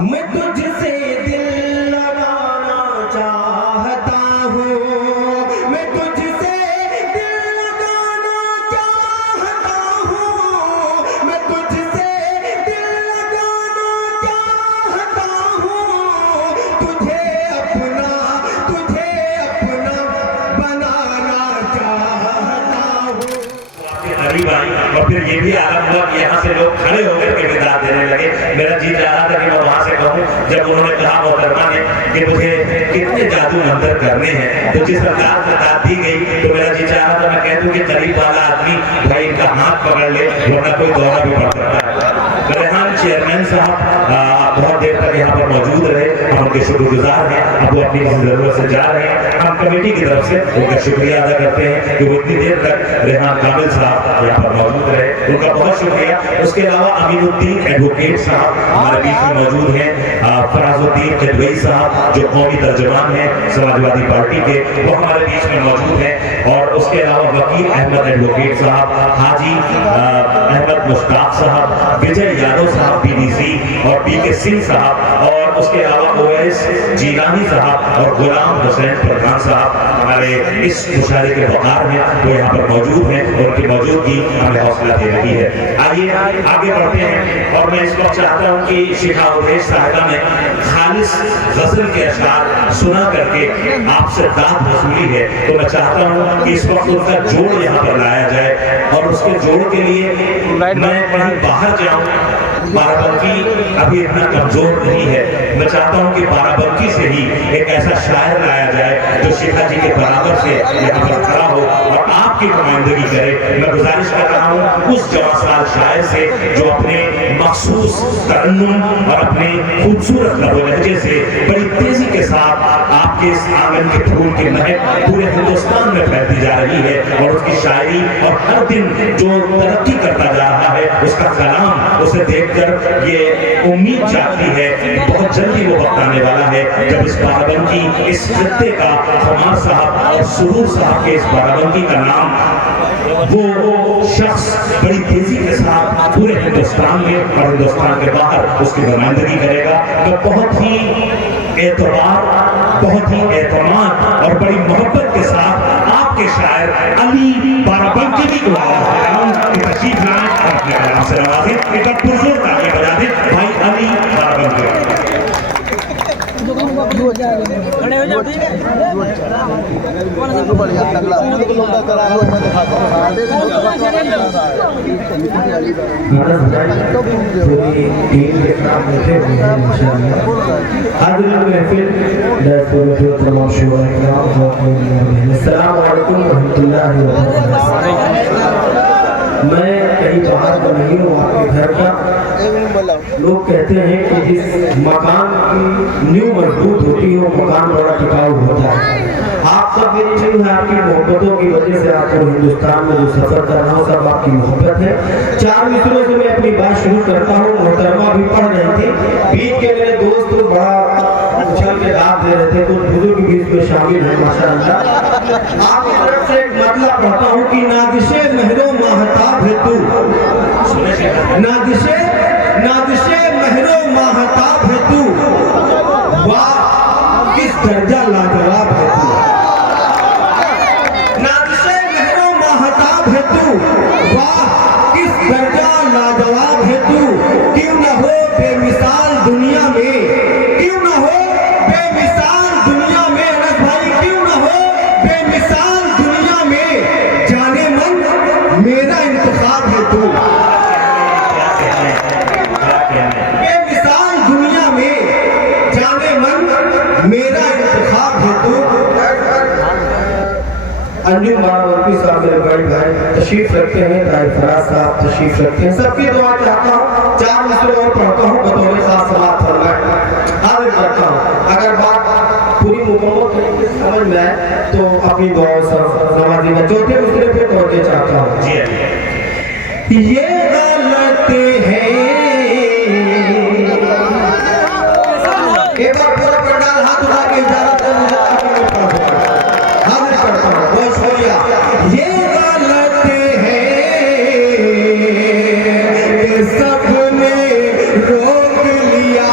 मैं तुझसे दिल लगाना चाहता हूँ, मैं तुझसे दिल लगाना चाहता हूँ, मैं तुझसे दिल लगाना चाहता हूँ, तुझे अपना बनाना चाहता हूँ। करीब आई और फिर ये भी आलम हुआ कि यहाँ से लोग खड़े होकर के विदात देने लगे। मेरा जी चाह रहा था कि मैं वहाँ से कहूँ, जब उन्होंने कहा मोहतरमा ने कि मुझे कितने जादू मंतर करने हैं, तो जिस प्रकार से दाद दी गई तो मेरा जी चाह रहा था मैं कह दूँ कि करीब वाला आदमी भाई इनका हाथ पकड़ ले, वरना कोई दौरा भी पड़ सकता है। रेहान चेयरमैन साहब बहुत देर तक यहाँ पर मौजूद रहे, हम उनके शुक्रगुजार हैं। अब वो अपनी किसी जरूरत से जा रहे हैं, हम कमेटी की तरफ से उनका शुक्रिया अदा करते हैं कि वो इतनी देर तक रेहान कामिल साहब यहाँ पर मौजूद रहे, उनका बहुत शुक्रिया। उसके अलावा अमीनुद्दीन एडवोकेट साहब हमारे बीच में मौजूद हैं, फराजुद्दीन जदवई साहब जो कौमी तर्जुमान हैं समाजवादी पार्टी के, वो हमारे बीच में मौजूद हैं। और उसके अलावा वकील अहमद एडवोकेट साहब, हाजी अहमद मुश्ताक साहब, विजय यादव साहब पीडीसी और पीके सिंह साहब, और उसके अलावा ओवैस जीलानी साहब और गुलाम हुसैन प्रधान साहब हमारे इस मुशारे के वकार हैं, वो यहाँ पर मौजूद हैं और उनकी मौजूदगी हमें हौसला दे रही है। आइए आगे बढ़ते हैं और मैं इस वक्त चाहता हूँ कि शिखा उदेश साहिबा ने खालिस गजल के अशआर सुना करके आपसे दाद वसूली है, तो मैं चाहता हूँ कि इस वक्त उनका जोड़ यहाँ पर लाया जाए और उसके जोड़ के लिए मैं कहीं बाहर जाऊँ। बाराबंकी अभी इतना कमजोर नहीं है, मैं चाहता हूं कि बाराबंकी से ही एक ऐसा शायर लाया जाए जो शिखा जी के बराबर से यहाँ पर खड़ा हो और आपकी नुमाइंदगी करे। मैं गुजारिश कर रहा हूं उस जवासाल शायर से जो अपने मखसूस तरन्नुम और अपने खूबसूरत लबो लहजे से बड़ी तेजी के साथ आपके इस आंगन के फूल की महक पूरे हिंदुस्तान में फैलती जा रही है, और उसकी शायरी और हर दिन जो तरक्की करता जा रहा है उसका कलाम, उसे देखकर ये उम्मीद जागती है कि बहुत जल्दी वो वक्त आने वाला है जब इस बाराबंकी, इस खित्ते का खुमार साहब और सुरूर साहब के इस बाराबंकी का नाम वो शख्स बड़ी तेजी के साथ पूरे हिंदुस्तान में और हिंदुस्तान के बाहर उसकी नुमाइंदगी करेगा। तो बहुत ही एतबार, बहुत ही एतमाद और बड़ी मोहब्बत के साथ आपके शायर अली बाराबंकी की आवाज़ दे रहा हूं कि तशरीफ लाएं और अपने कलाम से नवाजें। एक बार पुरजोर तालियां बजा दें भाई अली बाराबंकी। खड़े हो जाओ, ठीक है। बढ़िया तगड़ा करा हुआ मैं दिखाता मैं कहीं बाहर का नहीं हूँ, आपके घर का। लोग कहते हैं कि जिस मकान की नींव मजबूत होती है वो मकान बड़ा टिकाऊ होता है। आप सब मेरी नींव है आपकी मोहब्बतों की वजह से। आपको हिंदुस्तान में जो सफर कर रहा हूँ सब आपकी मोहब्बत है। 4 मिसरों से मैं अपनी बात शुरू करता हूँ। मोहतरमा भी पढ़ रही थी, बीच के मेरे दोस्त बड़ा उछल के दाद दे रहे थे, कुछ बुजुर्ग भी इसमें शामिल है माशाअल्लाह। आपकी तरफ से एक मतलब पढ़ता हूँ कि नादिशे महरो महताब है तू, नादिशे महरो महताब है तू, वाह किस दर्जा लाजवाब है तू। नादिशे महरो महताब है तू, वाह किस दर्जा लाजवाब है तू। क्यों न हो बेमिसाल दुनिया में, क्यों न हो बेमिसाल दुनिया में, अनस भाई क्यों न हो बेमिसाल दुनिया में, जाने मन मेरा इंतखाब है तू। बेमिसाल दुनिया में जाने मन मेरा इंतखाब है तू। अंजुम बाराबंकी साहब मेरे बड़े भाई तशरीफ रखते हैं, ताहिर फराज साहब तशरीफ रखते हैं। सबकी दुआ चाहता हूँ, 4 मिसरे और पढ़ता हूँ, बतौर खास समात फरमाए हाजिर करता हूँ। अगर बात पूरी मुकम्मल तरीके से समझ में आए तो अपनी दुआओं से नवाजी में 4थे मिसरे पे तवज्जो चाहता हूँ। ये गलत है, एक बार पूरा पंडाल हाथ उठा के इजाजत दे मुझे हाजिर करता हूँ। बहुत शुक्रिया। ये गलत है कि सबने रोक लिया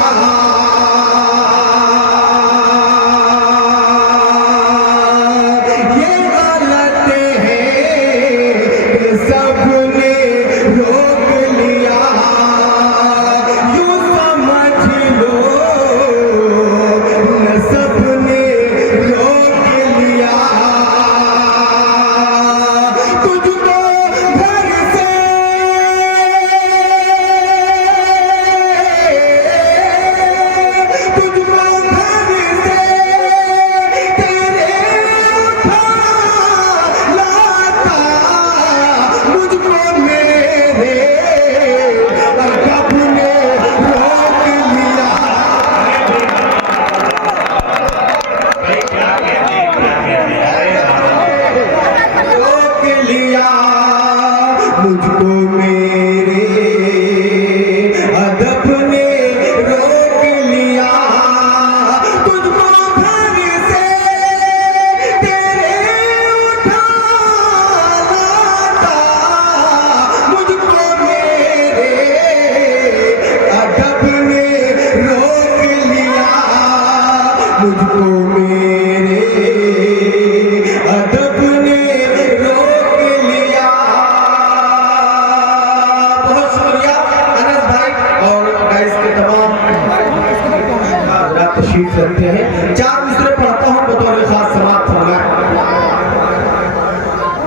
तशरीफ रखते हैं। 4 मिसरे पढ़ता हूँ बतौर खास समाप्त फरमाए।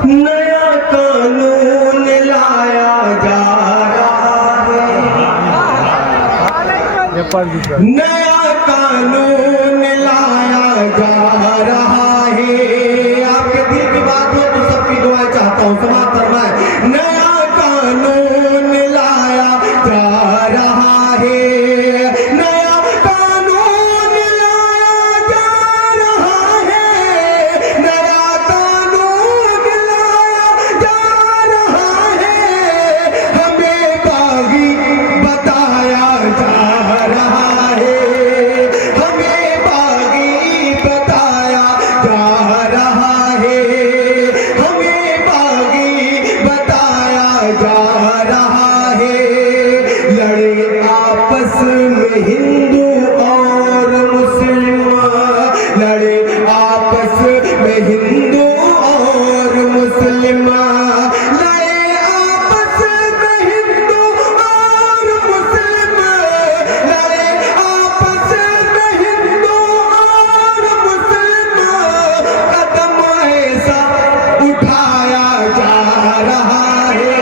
नया कानून लाया जा रहा है, नया कानून लाया जा रहा है। आपके दिल की बात हो तो सबकी दुआएं चाहता हूँ, समाप्त फरमाए। नया कानून लाया जा रहा है, नया कानून लाया जा रहा है, नया कानून लाया जा रहा है। हमें बागी बताया जा रहा है, हमें बागी बताया जा रहा है, हमें बागी बताया जा रहा है। लड़े आपस में हिंदू और मुसलमान, लड़े आपस में हिंदू और मुसलमान, लड़े आपस में हिंदू और मुसलमान, लड़े आपस में हिंदू और मुसलमान। कदम ऐसा उठाया जा रहा है,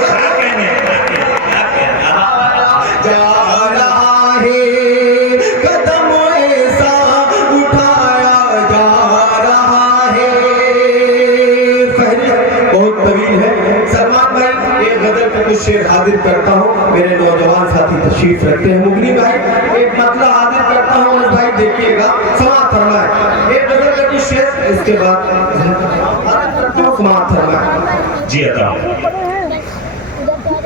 क्या कहने जा रहा है, कदम ऐसा उठाया जा रहा है। फहरिस्त बहुत तवील है। सलमान भाई एक गजल का कुछ शेर हाजिर करता हूँ, मेरे नौजवान साथी तशरीफ रखते हैं। मुगनी भाई एक मतला हाजिर करता हूँ, उस भाई देखिएगा, समाप्त फरमाए। एक गजल का कुछ शेर, इसके बाद हाजिर करता हूँ, समाप्त फरमाए। जी अदा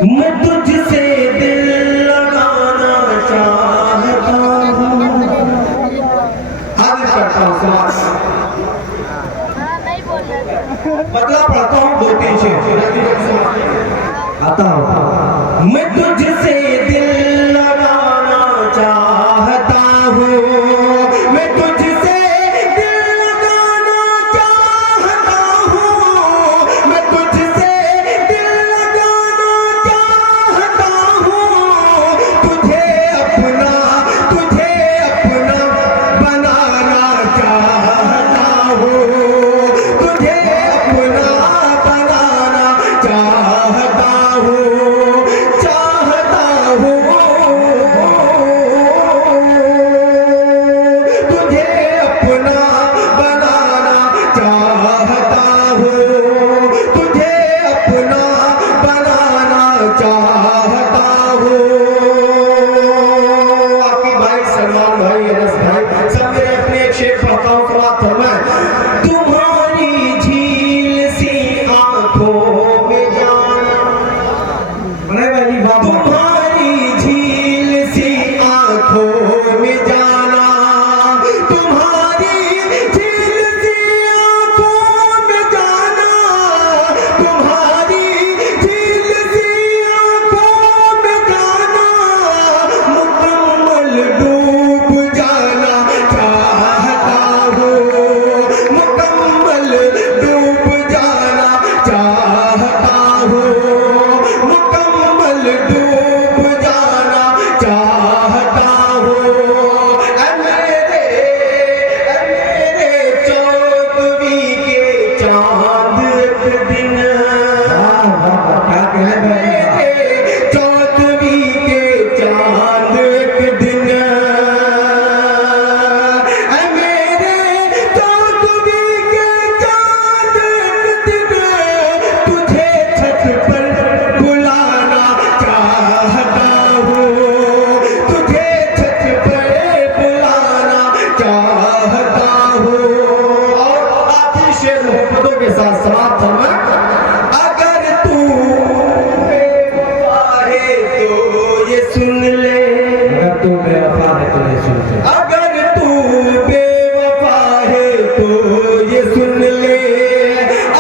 मैं तुझसे दिल लगाना चाहता हूँ, हाजिर करता हूँ, समाप्त। बदला पढ़ता हूँ 2-3 शेर आता हूँ। मैं तुझसे दिल लगाना चाहता हूँ, मैं तुझसे दिल लगाना चाहता हूँ, मैं तुझसे दिल लगाना चाहता हूँ। तुझे अपना बनाना चाहता हूँ, तुझे अपना बनाना चाहता हूँ, चाहता हूँ। तुझे अपना बनाना चाहता हूँ, तुझे अपना बनाना चाहता हूँ। आपके भाई सलमान भाई, अनस भाई, सब मेरे अपने एक शेर पढ़ता हूँ, समाप्त फरमाए। तुम्हारी झील सी आंखों में जाना, तुम्हारी झील सी आंखों में जाना, तुम्हारी झील सी आंखों में जाना, तुम्हारी झील सी आंखों में जाना। मुकम्मल डूब जाना चाहता हूँ, मुकम्मल डूब जाना चाहता हूँ, मुकम्मल डूब जाना चाहता हूँ। मेरे 14वीं के चांद एक दिन, मेरे 14वीं के चांद एक दिन, मेरे 14वीं के चांद एक दिन। तुझे छत पर बुलाना चाहता हूँ, तुझे छत पर बुलाना चाहता हूँ। और आखिरी शेर मोहब्बतों के साथ समाप्त फरमाए। अगर तू बेवफा है तो ये सुन ले, अगर तू बेवफा है तो ये सुन ले, अगर तू बेवफा है तो ये सुन ले,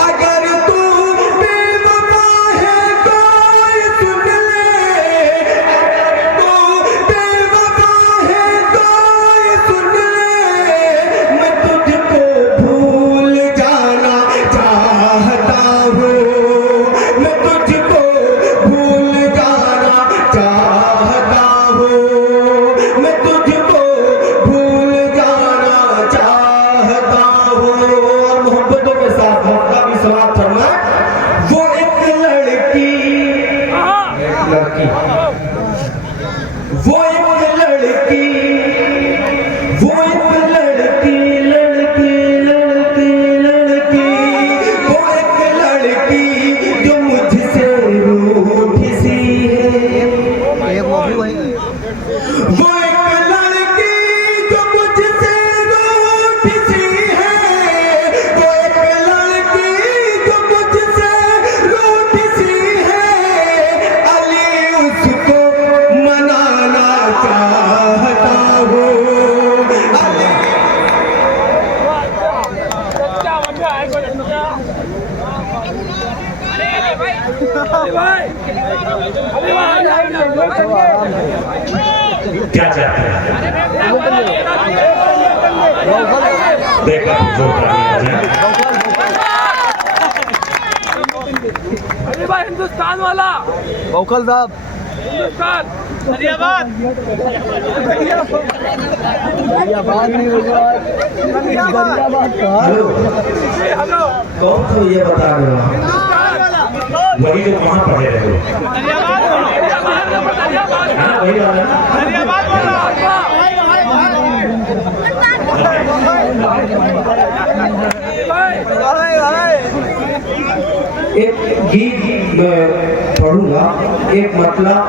अगर तू बेवफा है तो ये सुन ले, अगर तू बेवफा है तो ये सुन ले। मैं तुझको भूल जाना चाहता हूँ, मैं तुझको भूल जाना चाहता हूँ, मैं तुझको भूल क्या चाहते हैं? देखो जोर अरे भाई हिंदुस्तान वाला बौखल साहब हिंदुस्तान धन्यवाद धन्यवाद नहीं धन्यवाद हेलो, हेलो कौन तो ये बता रहे हो? वही जो वहाँ पढ़े रहे हो, धन्यवाद हाँ वही वाला ना? धन्यवाद एक गीत मैं पढ़ूंगा, एक मतलब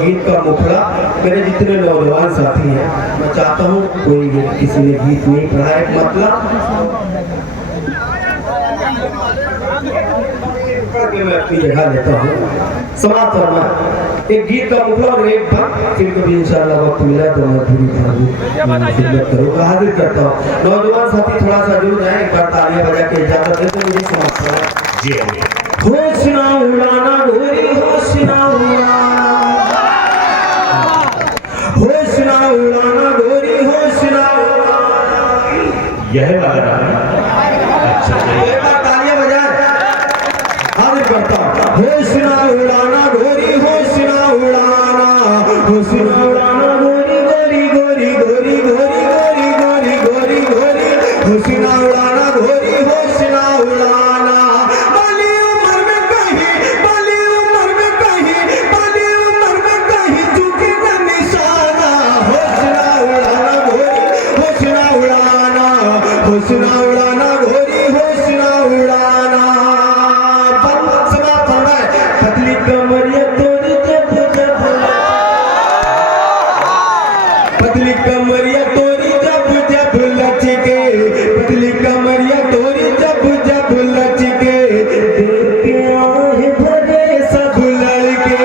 गीत का मुखड़ा। मेरे जितने नौजवान साथी हैं, मैं चाहता हूँ कोई किसी ने गीत नहीं पढ़ा, एक मतलब करके मैं अपनी जगह लेता हूँ। समाप्त करना एक गीत का मुखड़ा और एक बार फिर कभी इंशाल्लाह वक्त मिला तो मैं पूरी खिदमत करूँगा, हाजिर करता हूँ। नौजवान साथी थोड़ा सा जुड़ जाए, एक बार तालियां बजा के इजाजत दे तो मुझे समाप्त करना। जी होश ना उड़ाना गोरी, होश ना उड़ाना, होश ना उड़ाना गोरी, होश ना उड़ाना। यह वाला गाना अच्छा एक बार तालियां बजाए, हाजिर करता हूँ। होश ना उड़ाना गोरी, होश ना उड़ाना, होश ना उड़ाना गोरी गोरी गोरी गोरी गोरी गोरी गोरी गोरी गोरी, होश ना उड़ाना गोरी, होश ना उड़ाना। बाली उम्र में कहीं, बाली उम्र में कहीं, बाली उम्र में कहीं चूके न निशाना। होश ना उड़ाना गोरी, होश ना उड़ाना, होश ना उड़ाना गोरी, होश ना उड़ाना। समाप्त होना है। पतली कमरिया तोरी जब जब, पतली कमरिया तोरी जब जब लचके, पतली कमरिया तोरी जब जब लचके, देख के आए भरे सब लड़के।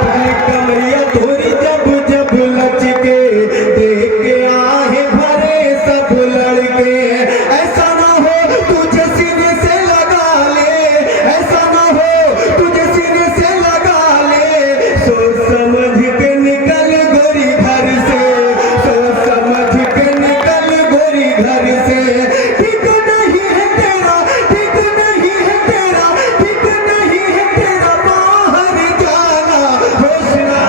पतली कमरिया तोरी जब जब लचके, देख के आए भरे सब लड़के। ऐसा ना हो तुझे सीने से लगा ले, ऐसा ना हो तुझे सीने से लगा ले, सोच समझ के निकल गोरी घर से, सोच समझ के निकल गोरी घर से। ठीक नहीं है तेरा, ठीक नहीं है तेरा, ठीक नहीं है तेरा बाहर जाना। होश ना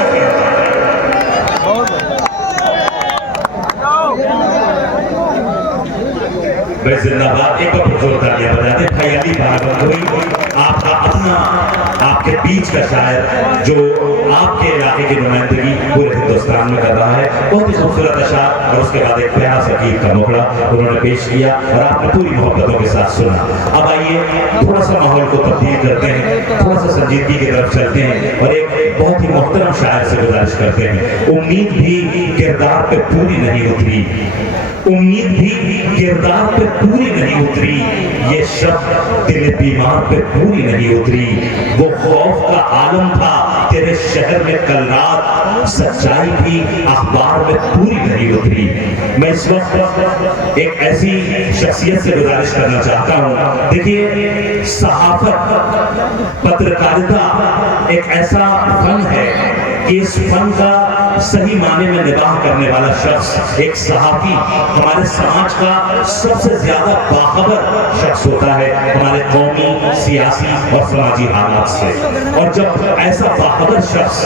भाई जिंदाबाद। एक बार जोर तालियां बजाते हैं। भाई अली भागवत आपका अपना, आपके बीच का शायर जो आपके इलाके की नुमाइंदगी पूरे हिंदुस्तान में कर रहा है। बहुत ही खूबसूरत अशार और उसके बाद एक प्यारा सा गीत का मुखड़ा उन्होंने पेश किया और आपने पूरी मोहब्बतों के साथ सुना। अब आइए थोड़ा सा माहौल को तब्दील करते हैं, थोड़ा सा संजीदगी की तरफ चलते हैं और एक बहुत ही मोहतरम शायर से गुजारिश करते हैं। उम्मीद भी किरदार पे पूरी नहीं उतरी, उम्मीद भी किरदार पे पूरी नहीं उतरी, ये शब्द दिल बीमार पे पूरी नहीं उतरी। वो खौफ का आलम था तेरे शहर में कल रात, सच्चाई भी अखबार में पूरी नहीं उतरी। मैं इस वक्त एक ऐसी शख्सियत से गुजारिश करना चाहता हूँ। देखिए, सहाफत, पत्रकारिता एक ऐसा फन है कि इस फन का सही माने में निबाह करने वाला शख्स एक सहाफी हमारे समाज का सबसे ज्यादा बाखबर शख्स होता है हमारे कौमी, सियासी और समाजी हालात से। और जब ऐसा बाखबर शख्स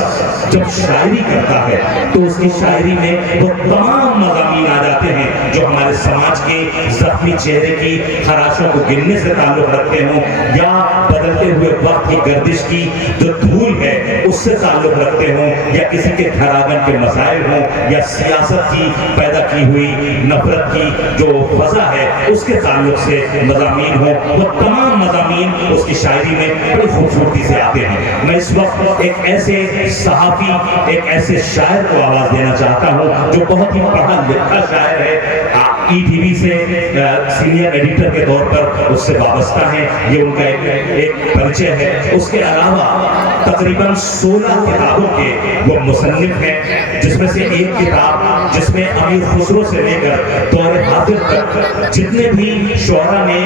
जब शायरी करता है तो उसकी शायरी में वो तमाम मज़ामीन आ जाते हैं जो हमारे समाज के जख्मी चेहरे की खराशों को गिनने से ताल्लुक रखते हों या बदलते हुए वक्त की गर्दिश की जो धूल है उससे ताल्लुक रखते हों या किसी के घरागन के मसाइल हों या सियासत की पैदा की हुई नफरत की जो फजा है उसके ताल्लुक से मज़ामीन हों, वो तमाम मज़ामीन उसकी शायरी में बड़ी खूबसूरती से आते हैं। मैं इस वक्त एक ऐसे सहाफ़ी, एक ऐसे शायर को आवाज़ देना चाहता हूँ जो बहुत ही पढ़ा लिखा शायर है, ईटीवी से सीनियर एडिटर के तौर पर उससे वाबस्ता है, ये उनका एक परिचय है। उसके अलावा तकरीबन 16 किताबों के वो मुसन्निफ हैं, जिसमें से एक किताब जिसमें अमीर खुसरो से लेकर दौरे हाजिर तक जितने भी शुअरा ने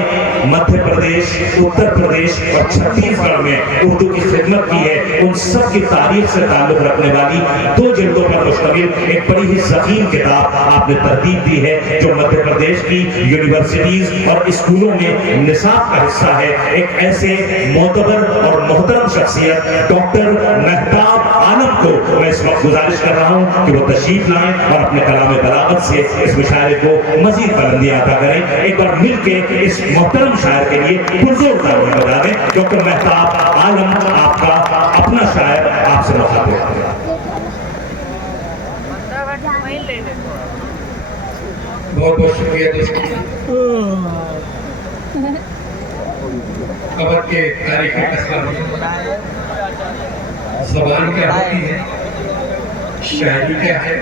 मध्य प्रदेश, उत्तर प्रदेश और छत्तीसगढ़ में उर्दू की खिदमत की है, उन सब की तारीख से ताल्लुक रखने वाली 2 जिल्दों पर मुश्तमिल एक बड़ी ही ज़ख़ीम किताब आपने तरतीब दी है, जो मध्य प्रदेश की यूनिवर्सिटीज और स्कूलों में निसाब का हिस्सा है। एक ऐसे मोतबर और मोहतरम शख्सियत डॉक्टर मेहताब आलम को मैं इस वक्त गुजारिश कर रहा हूं कि वो तशरीफ लाएं और अपने कलाम बलागत से इस मुशायरे को मजीद बुलंदी अता करें। एक बार मिलके इस मोहतरम शायर के लिए पुरजोर तालियां बजा दें। डॉक्टर मेहताब आलम, आपका अपना शायर आपसे मुखातिब। बहुत बहुत शुक्रिया दोस्तों। अवध के तारीखी कस्बा में ज़बान क्या होती है, शायरी क्या है,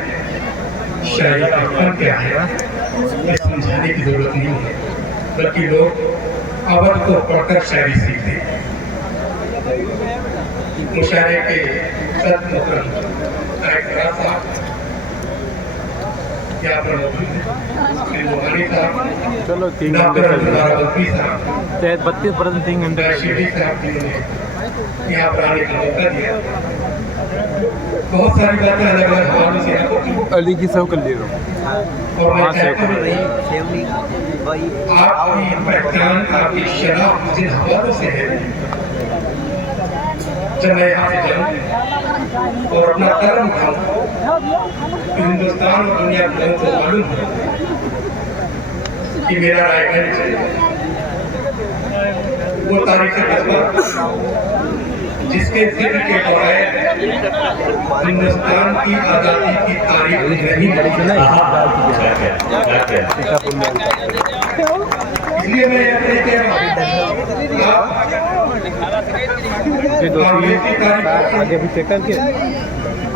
शायरी का फन क्या है, ये समझाने की जरूरत नहीं है, बल्कि लोग अवध को पढ़कर शायरी सीखते हैं। मुशायरे के सद मोहतरम डायरेक्टर साहब यहाँ पर मौजूद है, चलो 3 घंटे शायद 32% 3 घंटे यहाँ पर आने का मौका दिया। बहुत सारी बातें अलग अलग हवालों से आपको अली की सब कर ले रहा हूँ। और मैं चाहता हूँ आपकी पहचान, आपकी शनाख्त जिन हवालों से है, जब मैं यहाँ से जाऊँ और अपना कलम उठाऊँ, हिंदुस्तान और दुनिया को मालूम है कि मेरा रायगंज वो तारीखी कस्बा जिसके जिक्र के बगैर हिंदुस्तान की आज़ादी की तारीख नहीं बनी। इसलिए मैं अपने आगे भी चेक करके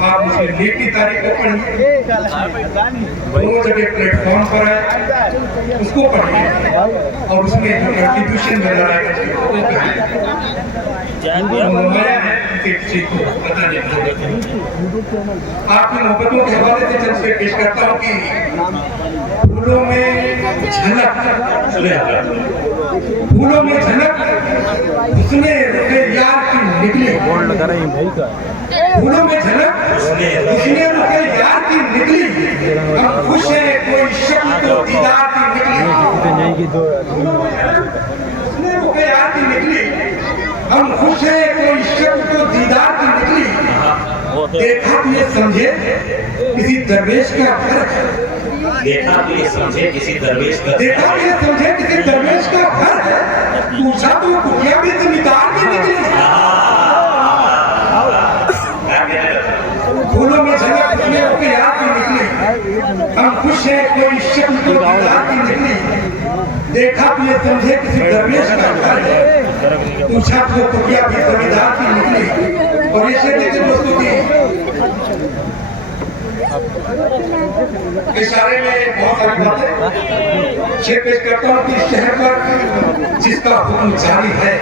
आप मुझे लेट की तारीख को पढ़िए, दोनों जगह प्लेटफॉर्म पर है उसको पढ़िए, और उसमें जो कंट्रीब्यूशन मिल रहा है नुमाया है किसी को बताने की जरूरत नहीं। आपकी मोहब्बतों के हवाले से चंद से पेश करता हूँ कि फूलों में झलक, फूलों में झलक उसने रुखे यार की निकली, बोर्ड लगा रहे हैं भाई का, फूलों में झलक उसने रुखे यार की निकली, हम खुश है कोई शब्द तो दीदार की निकली, जाएगी तो उसने रुखे यार की निकली, हम खुश है कोई शब्द तो दीदार की निकली, देखा तो ये समझे किसी दरवेश का घर है, देखा तो ये समझे किसी दरवेश का, देखा तो ये समझे किसी दरवेश का घर है, पूछा तो कुटिया भी जमींदार की निकली, फूलों में झलक उसने उसके याद की निकली, हम खुश है कोई शब्द तो दीदार की निकली, देखा तो ये समझे किसी दरवेश का घर है, पूछा तो कुटिया भी जमींदार की निकली। और ये शेर देखिए दोस्तों की इशारे में बहुत सारी बातें शेर पेश करता हूँ कि शहर पर जिसका हुक्म जारी है,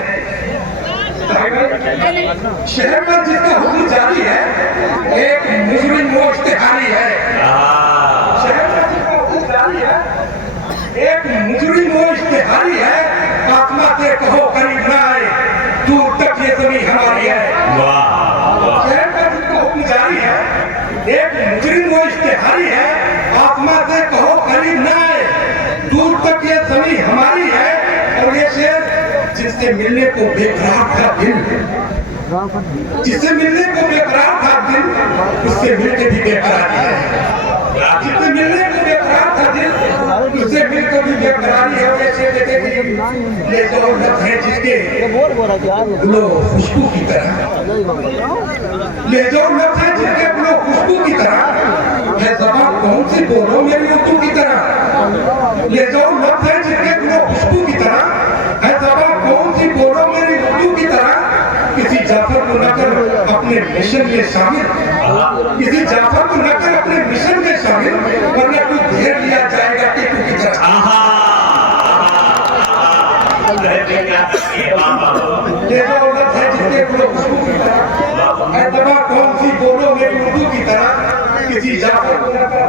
शहर पर जिसका हुक्म जारी है, एक मुजरिम वो इश्तिहारी है, शहर पर जिसका हुक्म जारी है, एक मुजरिम वो इश्तिहारी है, आत्मा से कहो करीब ना आए, दूर तक ये जमीन हमारी है। शहर पर जिसका हुक्म जारी है, एक मुजरिम वो इश्तिहारी है, आत्मा से कहो करीब ना आए, दूर तक ये जमीन हमारी है। और ये शेर जिससे मिलने को बेकरार था दिल, जिससे मिलने को बेकरार था दिल, उससे मिलकर भी बेकरारी है, जिससे मिलने को बेकरार था दिल, उससे मिलकर भी बेकरारी है। और ऐसे देखे कि ये जो लफ्ज़ है जिसके गुलो खुशबू की तरह, ये जो लफ्ज़ है जिसके गुलो खुशबू की तरह है, ज़बान कौन सी बोलो मेरी उर्दू की तरह, ये जो लफ्ज़ है जिसके गुलो खुशबू की तरह है, ज़बान कौन सी बोलो मेरी उर्दू की तरह, किसी जाफर को न कर अपने मिशन में शामिल, किसी जाफर को न कर अपने मिशन में शामिल, वरना तू घेर लिया जाएगा टीपू की तरह। ये जो औरत है जिसके गुलो खुशबू की तरह है, ज़बान कौन सी बोलो मेरी उर्दू की तरह, किसी जाफर को न कर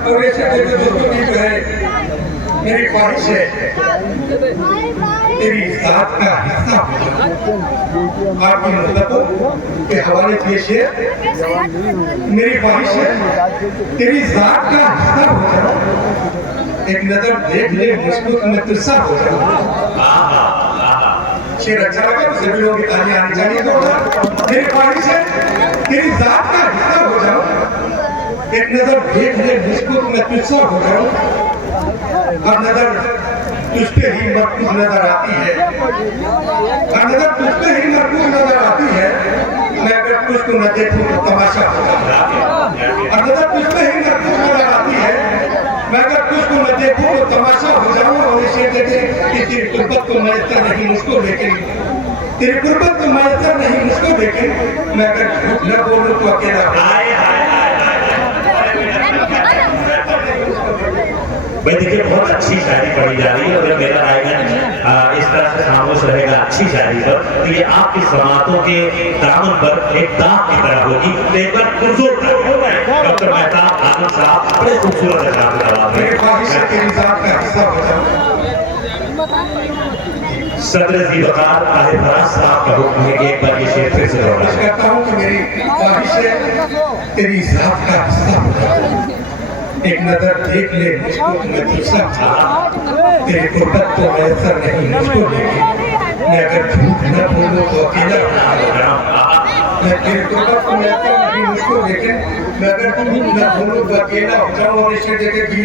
और ऐसे देखो दोस्तों की जो है मेरी ख्वाहिश है तेरी जात का हिस्सा हो जाऊं। आपकी मोहब्बतों के हवाले से शेर मेरी ख्वाहिश है तेरी जात का हिस्सा हो जाऊं। एक नजर देख ले मुझको तो मैं तुझसा हो जाऊं। शेर अच्छा लगा तो सभी लोग की तालियां आनी चाहिए। तो मेरी ख्वाहिश है तेरी जात का हिस्सा हो जाऊं। एक नजर देख ले मुझको तो मैं तुझसा हो जाऊं। हर नजर तुझ पे ही मरकूज नजर आती है। हर नजर तुझ पे ही मरकूज नजर आती है। मैं अगर तुझको न देखूं तो तमाशा हो जाऊं। हर नजर तुझ पे ही मरकूज नजर आती है। मैं अगर तुझको न देखूं तो तमाशा हो जाऊं। और इसे देखे कि तेरी कुर्बत को मैसर नहीं मुझको, लेकिन तेरी कुर्बत को मैसर नहीं मुझको, लेकिन मैं अगर झूठ न बोलूं तो अकेला भाई देखिए बहुत अच्छी शायरी पढ़ी जा रही है। और जब मेरा रायगन इस तरह से खामोश रहेगा अच्छी शायरी पर, तो ये आपकी समातों के दामन पर एक दाग की तरह होगी। तो एक बार डॉक्टर मेहता आनंद साहब बड़े खूबसूरत सदर जी वकार ताहिर फराज साहब का हुक्म है कि एक बार ये शेर फिर से दोहराएं। कहता हूं कि मेरी ख्वाहिश है तेरी जात का हिस्सा हो जाऊं। एक नजर देख ले मुझको तो मैं तुझसा चाहा। तेरी कुर्बत तो मैसर नहीं मुझको, लेकिन मैं अगर झूठ न बोलूं तो अकेला मैं तेरी कुर्बत तो मैसर नहीं मुझको, लेकिन मैं अगर झूठ न बोलूं तो अकेला हो जाऊं। और इसे देखे कि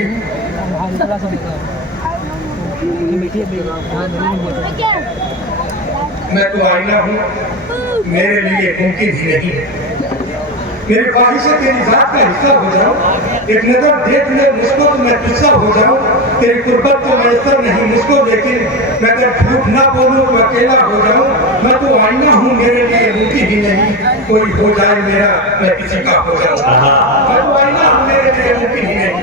मैं तो आईना हूँ, मेरे लिए मुमकिन ही नहीं। मेरी ख्वाहिश है तेरी जात का हिस्सा हो जाऊं। एक नजर देख ले मुझको तो मैं तुझसा हो जाऊं। तेरी कुर्बत तो मैसर नहीं मुझको, लेकिन मैं अगर झूठ ना बोलूं तो अकेला हो जाऊं। मैं तो आईना हूँ, मेरे लिए मुमकिन ही नहीं कोई हो जाए मेरा, मैं किसी का हो जाऊं। मैं तो आईना हूँ, मेरे लिए मुमकिन ही नहीं।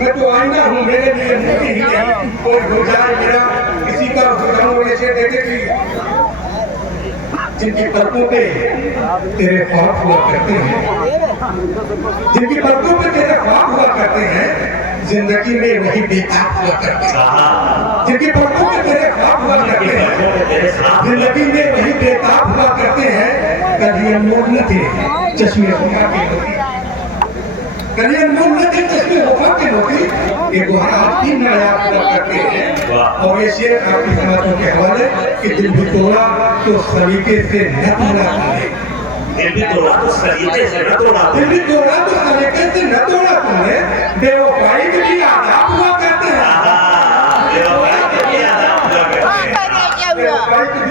मैं तो आईना हूँ, मेरे लिए मुमकिन ही नहीं कोई हो जाए मेरा, किसी का हो जाऊं। ऐसे देखे कि जिनकी पलकों पे तेरे ख्वाब हुआ करते हैं, जिनकी पलकों पे तेरे ख्वाब हुआ करते हैं, जिंदगी में वही बेताब हुआ करते हैं। जिनकी पलकों पे तेरे ख्वाब हुआ करते हैं, जिंदगी में वही बेताब हुआ करते हैं। कभी अनमोल न थे चश्मे वफा के मोती, कभी अनमोल न थे चश्मे वफा के मोती, ये गुहार भी नायाब हुआ करते हैं। और ये शेर आपकी समाजों के हवाले कि दिल भी तोड़ा तो सलीके से न तोड़ा तुमने, दिल भी तोड़ा तो सलीके से न तोड़ा, दिल भी तोड़ा तो सलीके से न तोड़ा तुमने। बेवफाई के भी आदाब हुआ करते हैं, बेवफाई के भी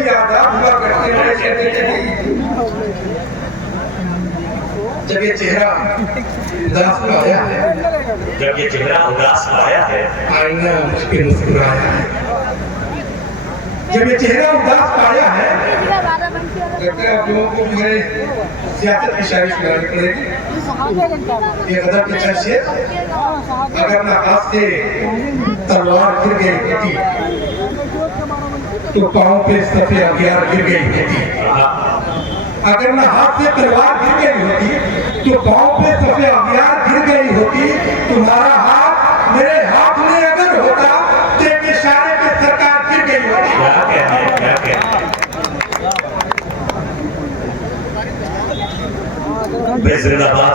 आदाब हुआ करते हैं। जब ये चेहरा उदास पाया है, जब ये चेहरा उदास पाया है, आईना मुझ पे मुस्कुराया है। जब ये चेहरा उदास पाया है, लगता है आप लोगों को जो है सियासत की शायरी सुनानी पड़ेगी। ये गदर की चर्च है, अगर ना हाथ से तलवार गिर गई होती तो पाँव पे सफे अगियार गिर गई होती। अगर ना हाथ से तलवार गिर गई होती तो पाँव पे सफे अगियार गिर गई होती। तुम्हारा हाथ मेरे हाथ में अगर होता तो एक इशारे पे सरकार गिर गई होती। क्या कहते, क्या कहते जिंदाबाद।